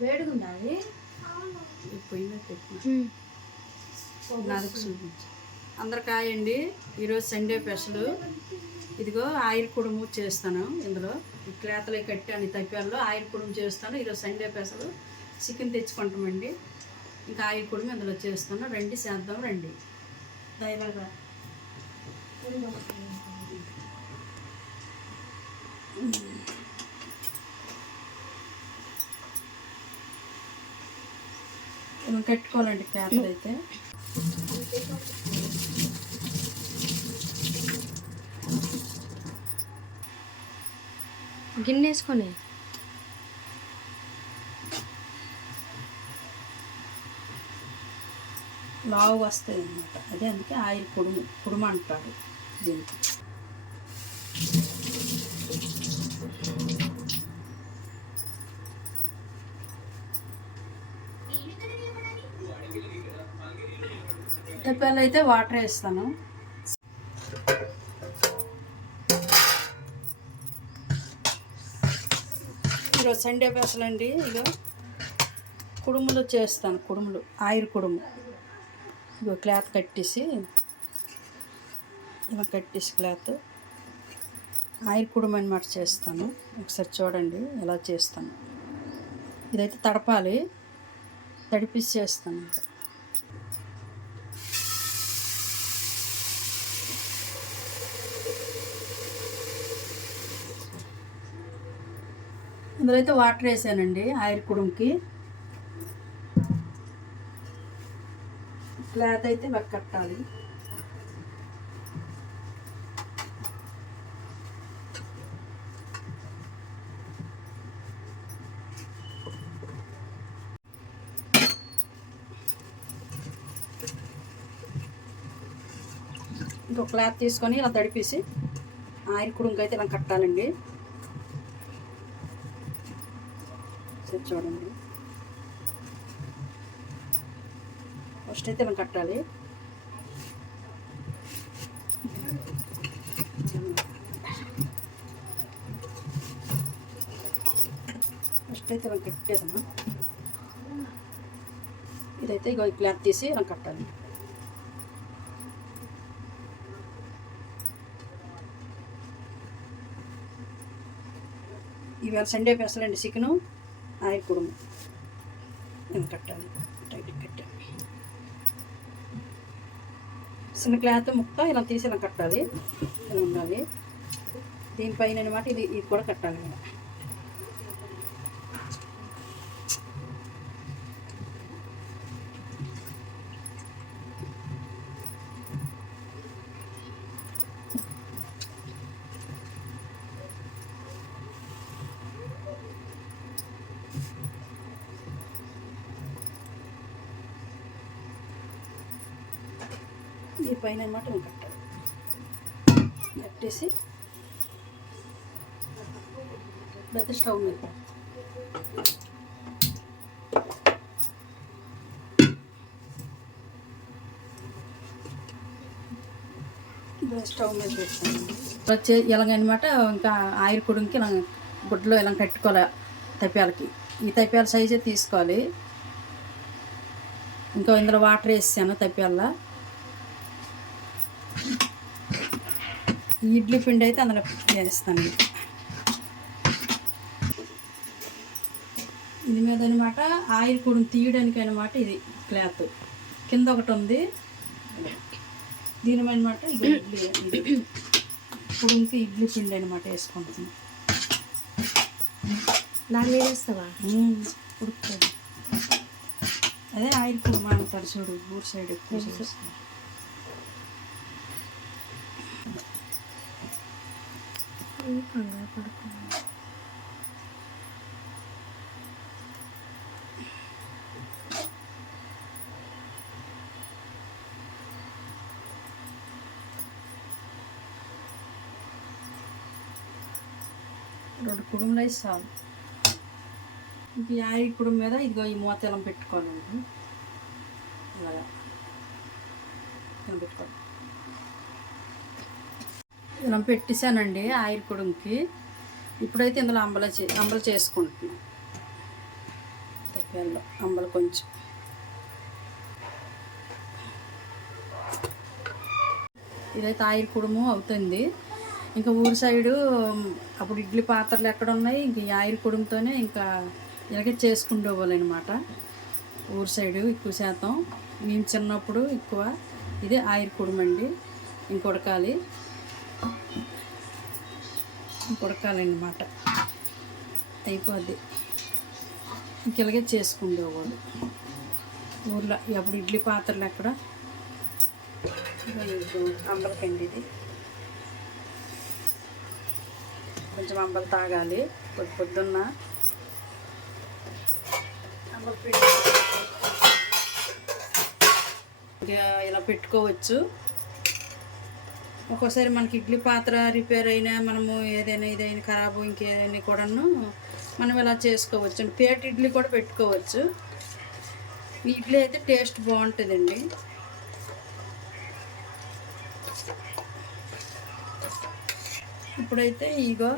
వేడిగుందా అది చూపించు అందరికి అండి. ఈరోజు సండే స్పెషల్. ఇదిగో ఆయిల్ కుడుము చేస్తాను. ఇందులో ఈ క్లేతలే కట్టి అని తప్పాల్లో ఆయిల్ కుడుము చేస్తాను. ఈరోజు సండే స్పెషల్ చికెన్ తెచ్చుకుంటామండి. ఇంకా ఆయిల్ కుడుము ఇందులో చేస్తాను. రండి చేద్దాం రండి. దైవగా కట్టుకోవాలండి క్యారెట్ అయితే. గిన్నె వేసుకొని లావు వస్తుంది అన్నమాట. అదే అందుకే ఆయిల్ కుడుము అంటారు దీనికి. తప్పాలు అయితే వాటర్ వేస్తాను. ఈరోజు సండే స్పెషల్ అండి. ఇగో కుడుములు చేస్తాను. కుడుములు ఆయిల్ కుడుము. ఇగో క్లాత్ కట్టేసి ఇలా కట్టేసి క్లాత్ ఆయిల్ కుడుము అనమాట చేస్తాను. ఒకసారి చూడండి ఎలా చేస్తాను. ఇదైతే తడపాలి, తడిపేసి చేస్తాను. ఇంకా ఇందులో అయితే వాటర్ వేసానండి ఆయిల్ కుడుముకి. క్లాత్ అయితే కట్టాలి. ఇంకో క్లాత్ తీసుకొని ఇలా తడిపేసి ఆయిల్ కుడుముకి అయితే ఇలా కట్టాలండి. చూడండి ఫస్ట్ అయితే ఇలా కట్టాలి. ఫస్ట్ అయితే ఇలా కట్టేదమ్మా. ఇదైతే ఇగో ఈ క్లాత్ తీసి ఇలా కట్టాలి. ఇవాళ సండే స్పెషల్ అండి. చికెను ఆయిల్ కుడుము ఇలా కట్టాలి. టైట్ కట్టాలి. చిన్న క్లాత్ ముక్క ఇలా తీసి ఇలా కట్టాలి. ఇలా ఉండాలి. దీనిపైన అనమాట ఇది కూడా కట్టాలి. ఈ పైన అనమాట కట్టాలి. కట్టేసి ఇప్పుడైతే స్టవ్ మీద స్టవ్ మీద పెడతాను. ఇలాగనమాట. ఇంకా ఆయిల్ కుడుముకి ఇలా గుడ్డలో ఇలా కట్టుకోవాలి. తప్పాలకి ఈ తప్పాల సైజే తీసుకోవాలి. ఇంకా ఇందులో వాటర్ వేసాను తప్పాల. ఇడ్లీ పిండి అయితే అందులో వేస్తాను. ఇది మీద అనమాట ఆయిల్ కుడుము తీయడానికి అనమాట. ఇది క్లాత్ కింద ఒకటి ఉంది. దీని అనమాట ఇది ఇడ్లీ కుడుముకి ఇడ్లీ పిండి అనమాట వేసుకుంటుంది. దాని మీద వేస్తావా? ఉడుకుతుంది. అదే ఆయిల్ కుడుము అంటారు చూడు. ఊరు సైడ్ ఎక్కువ చేస్తారు. కంగారు పడుకున్నా. రెండు కుడుములు అయితే చాలు. ఇంక ఈ ఆయిల్ కుడుము మీద ఇదిగో ఈ మూత ఇలా పెట్టుకోవాలండి. ఇలాగా ఇలా పెట్టుకోవాలి. ఇలా పెట్టేశానండి ఆయిల్ కుడుముకి. ఇప్పుడైతే ఇందులో అంబలు చేసుకుంటున్నాం. తప్పియాల్లో అంబలు కొంచెం ఇదైతే ఆయిల్ కుడుము అవుతుంది. ఇంకా ఊరి సైడు అప్పుడు ఇడ్లీ పాత్రలు ఎక్కడ ఉన్నాయి, ఇంక ఈ ఆయిల్ కుడుముతోనే ఇంకా ఇలాగే చేసుకుంటేవాళ్ళనమాట. ఊరి సైడు ఎక్కువ శాతం మేము చిన్నప్పుడు ఎక్కువ ఇదే ఆయిల్ కుడుమండి. ఇంకొడకాలి అన్నమాట. అయిపోద్ది. ఇంక ఇలాగే చేసుకుంటేవాళ్ళు ఊర్లో. అప్పుడు ఇడ్లీ పాత్రలు ఎక్కడ. అంబలకండి ఇది కొంచెం అంబలు తాగాలి పొద్దున్న. ఇలా పెట్టుకోవచ్చు. ఒక్కోసారి మనకి ఇడ్లీ పాత్ర రిపేర్ అయినా, మనము ఏదైనా ఖరాబు ఇంకేదైనా కూడాను మనం ఇలా చేసుకోవచ్చు. పేట ఇడ్లీ కూడా పెట్టుకోవచ్చు. ఇడ్లీ అయితే టేస్ట్ బాగుంటుందండి. ఇప్పుడైతే ఇగో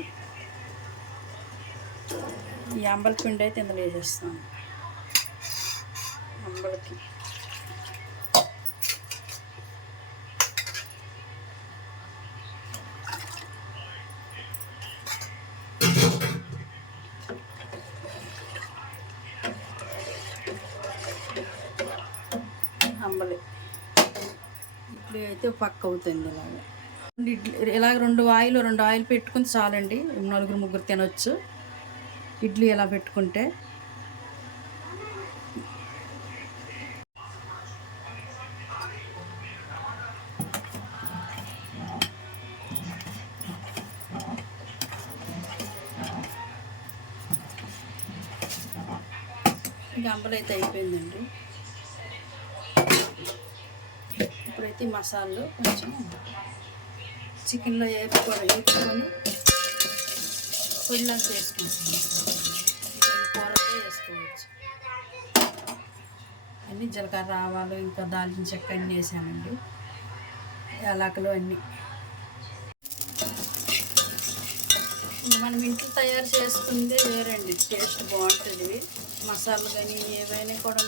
ఈ అంబల పిండి అయితే ఇందులో వేసేస్తాను. అంబలకి అంబలి ఇడ్లీ అయితే పక్క అవుతుంది. ఇలాగ రెండు ఆయిల్ పెట్టుకుని చాలండి. 4-3 తినొచ్చు ఇడ్లీ ఎలా పెట్టుకుంటే. ఇంకా అంబలి అయితే అయిపోయిందండి. ఇప్పుడైతే మసాలాలు కొంచెం చికెన్లో వేపుకొని పొడిలాగా వేసుకుంటాం. కూరలో వేసుకోవచ్చు. అన్నీ జీలకర్ర, ఆవాలు, ఇంకా దాల్చిన చెక్క అన్నీ వేసామండి. యాలకులు అన్నీ మనం ఇంట్లో తయారు చేసుకుంది వేరండి. టేస్ట్ బాగుంటుంది. మసాలాలు కానీ ఏవైనా కూడా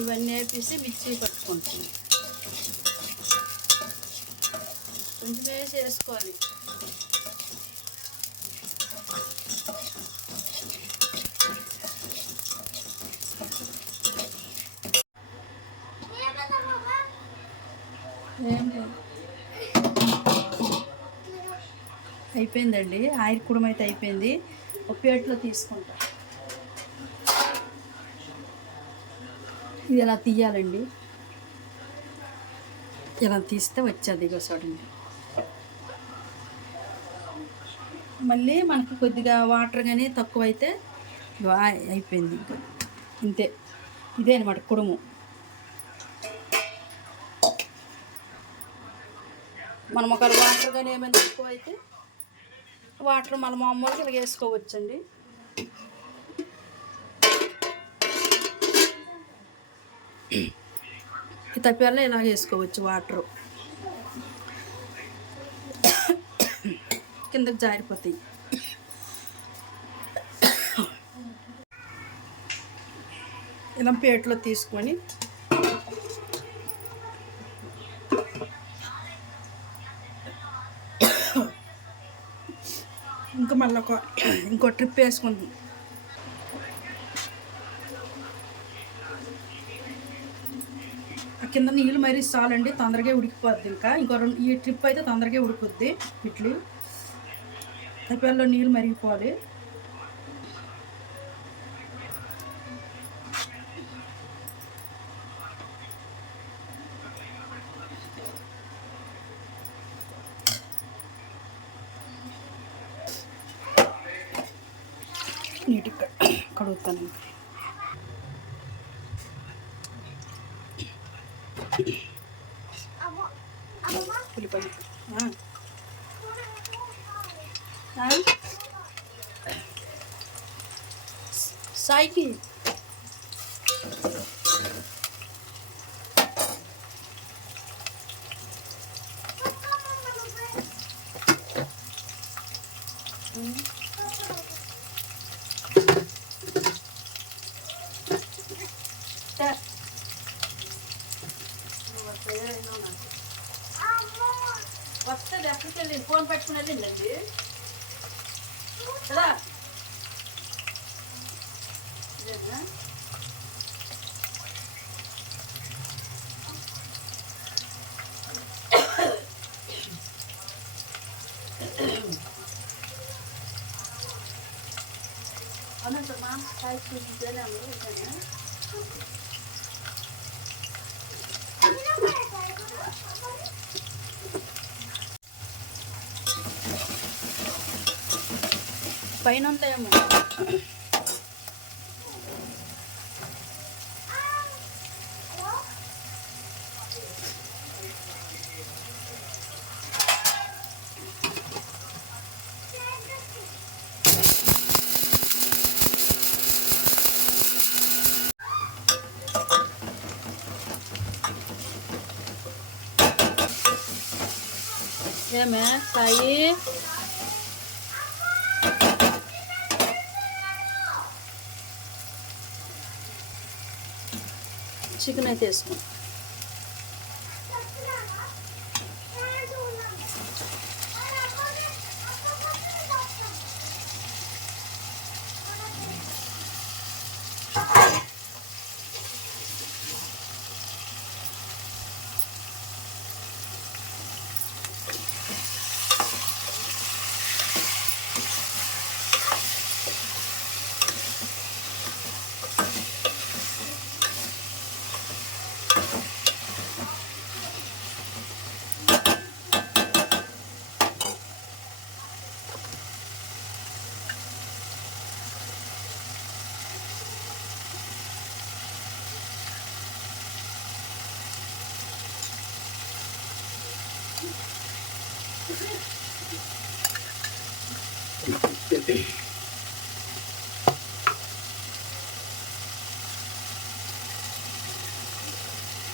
ఇవన్నీ వేపేసి మిక్సీ పట్టుకుంటాం. కొంచెం వేసి వేసుకోవాలి. అయిపోయిందండి. ఆయిల్ కుడుము అయితే అయిపోయింది. ఒక ప్లేట్లో తీసుకుంటా. ఇది ఎలా తీయాలండి. ఇలా తీస్తే వచ్చేది. ఇగో చూడండి. మళ్ళీ మనకి కొద్దిగా వాటర్ కానీ తక్కువైతే అయిపోయింది. ఇంకా ఇంతే. ఇదే అనమాట కుడుము. మనం ఒక వాటర్ కానీ ఏమైనా తక్కువ అయితే వాటర్ మన మామూలుగా ఇలా వేసుకోవచ్చండి. ఈ తప్పియాల్లో ఇలా వేసుకోవచ్చు. వాటరు కిందకి జారిపోతాయి. ఇలా ప్లేట్లో తీసుకొని ఇంకా మళ్ళీ ఇంకో ట్రిప్ వేసుకుంటాం. కింద నీళ్ళు మరీ చాలండి. తొందరగా ఉడికిపోద్ది. ఇంకా ఈ ట్రిప్ అయితే తొందరగా ఉడుకుద్ది. ఇడ్లీ తప్పియాల్లో నీళ్ళు మరిగిపోవాలి. నీట్గా కడుగుతాను. ఉల్లిపాయ సాయికి వస్తుంది ఎక్కడికి వెళ్ళి ఫోన్ పెట్టుకుని వెళ్ళిందండి కదా. ఇదేనా అవునంటమ్మా కాయ చూపించాలి అందరూ ఇదేనా. పైన ఉంటాయేమో. ఏమే సాయి చికెన్ అయితే వేసుకో.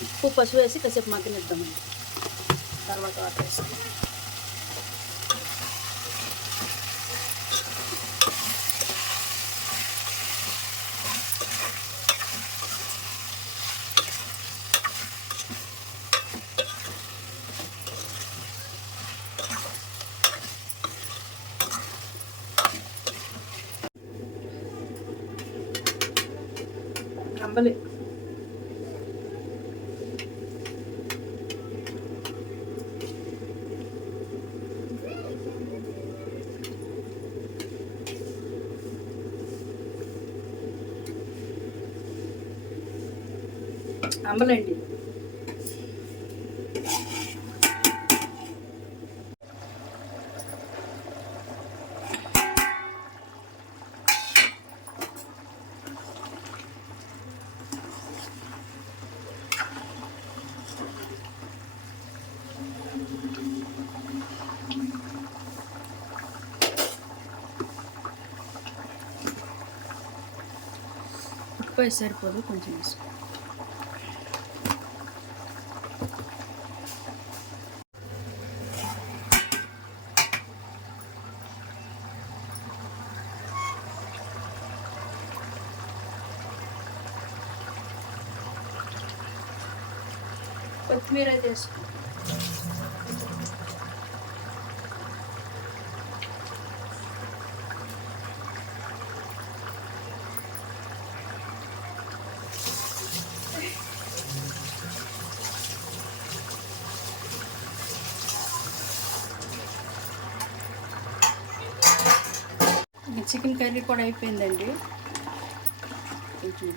ఉప్పు పసుపు వేసి కాసేపు మగ్గనిద్దామండి. తర్వాత వాటర్ వేస్తాం. అంబలి అంబలండి. ఉప్పు వేసి సరిపోదు, కొంచెం వేసుకో. కొత్తిమీర అయితే వేసుకో. చికెన్ కర్రీ కూడా అయిపోయిందండి. కొంచెం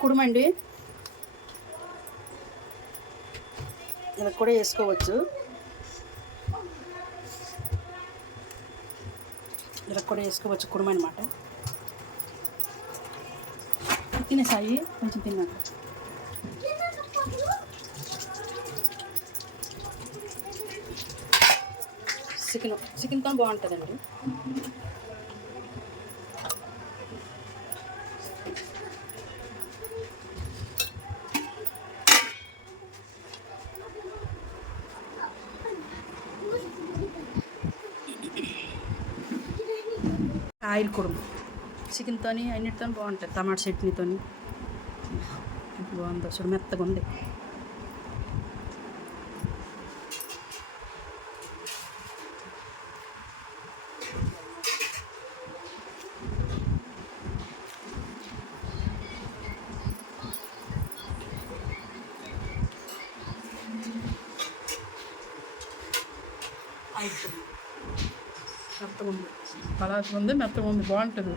కుడుమండి ఇలా కూడా వేసుకోవచ్చు. ఇలా కూడా వేసుకోవచ్చు కుడుమ అనమాట. తినేసాయి కొంచెం తిన్నాక. చికెన్తో బాగుంటుందండి. ఆయిల్ కుడుము చికెన్తో అన్నిటితో బాగుంటుంది, టమాటా చట్నీతో బాగుంది. చూడు మెత్తగా ఉంది. ఆయిల్ కుడుము మెత్తగా ఉంది, పలాసుగా ఉంది, మెత్తగా ఉంది, బాగుంటుంది.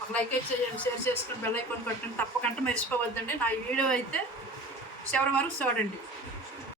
ఒక లైక్ అయితే చేయండి, షేర్ చేసుకుని బెల్ ఐకాన్ కొట్టండి. తప్పకుండా మర్చిపోవద్దండి. నా ఈ వీడియో అయితే చివరి వరకు చూడండి.